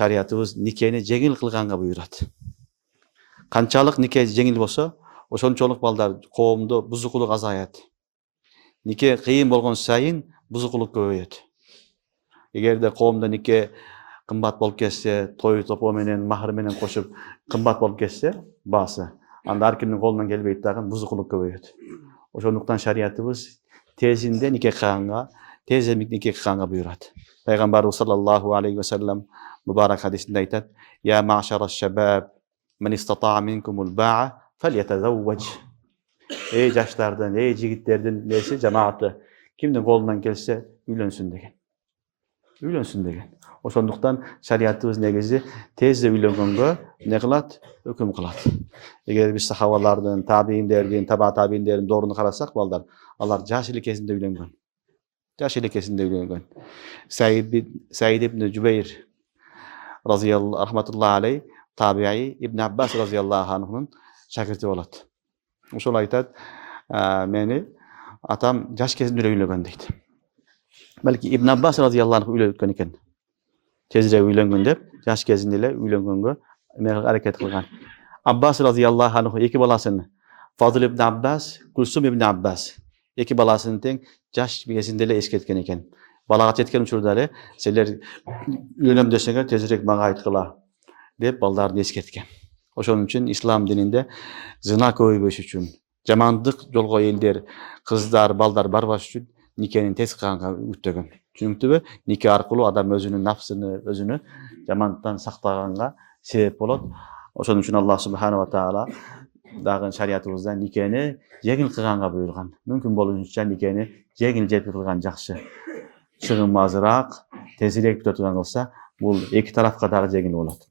şariatыбыз никени жеңил кылганга буйрат. Канчалык нике жеңил болсо, ошончолук балдар коомдо бузукулук азаят. Нике кыйын болгон сайын бузукулук көбөйөт. Эгерде коомдо нике кымбат болуп кетсе, той топоо менен, махыр менен кошуп кымбат болуп кетсе, баасы, анда ар кимдин колунан келбейт дагы бузукулук көбөйөт. Ошондуктан шариатыбыз тезинде нике кылганга, теземик нике кылганга буйрат. Пайгамбарыбыз саллаллаху алейхи ва саллям mübarek hadisinde aytat: "Ya ma'şaraş şebab, men istata'a minkumul ba'a felyetezevvec." Ey jaşlardan, ey jigitlerden nesi cemaati, kimdin kolundan gelse üylensün degen. Üylensün degen. Ошондуктан шариатыбыз негизи тезде үйлөнгөнгө не кылат? Өкүм кылат. Эгер биз сахабалардын, табииндердин, таба табииндердин дооруну карасак балдар, алар жаш эле кезинде үйлөнгөн. Жаш эле кезинде үйлөнгөн. Саид ибн Жубейр rahmetullahi aleyh tabi'i İbn Abbas radıyallahu anh'ın şagirdi bolat. Ошол айтат, meni atam жаш кезинде үйлөнгөн дейт. Belki İbn Abbas radıyallahu anh үйлөнгөн экен. Tezirek үйлөнгөн деп, жаш кезинде эле үйлөнгөнгө аракет кылган. Abbas radıyallahu anh эки баласын, Fadıl ibn Abbas, Kulsum ibn Abbas, эки баласын тең жаш кезинде эле эскерткен экен. Балага жеткен учурда эле силер үйлөнөм десеңер тезирээк мага айткыла деп балдарды эскерткен. Ошон үчүн ислам дининде зына көбөйбөш үчүн, жамандык жолго элдер, кыздар, балдар барбаш үчүн никенин тез кылганга үгүттөгөн. Түшүнүктүбү? Нике аркылуу адам өзүнүн нафсыны, өзүнү жамандыктан сактаганга себеп болот. Ошон үчүн Аллах субханаху ва таала дагы шариатыбызда никени жеңил кылганга буйрган. Мүмкүн болушунча никени жеңил жепил кылган жакшы. Чыгым азыраак, тезирээк бүтө турган болса, бул эки тарапка дагы жеңил болот.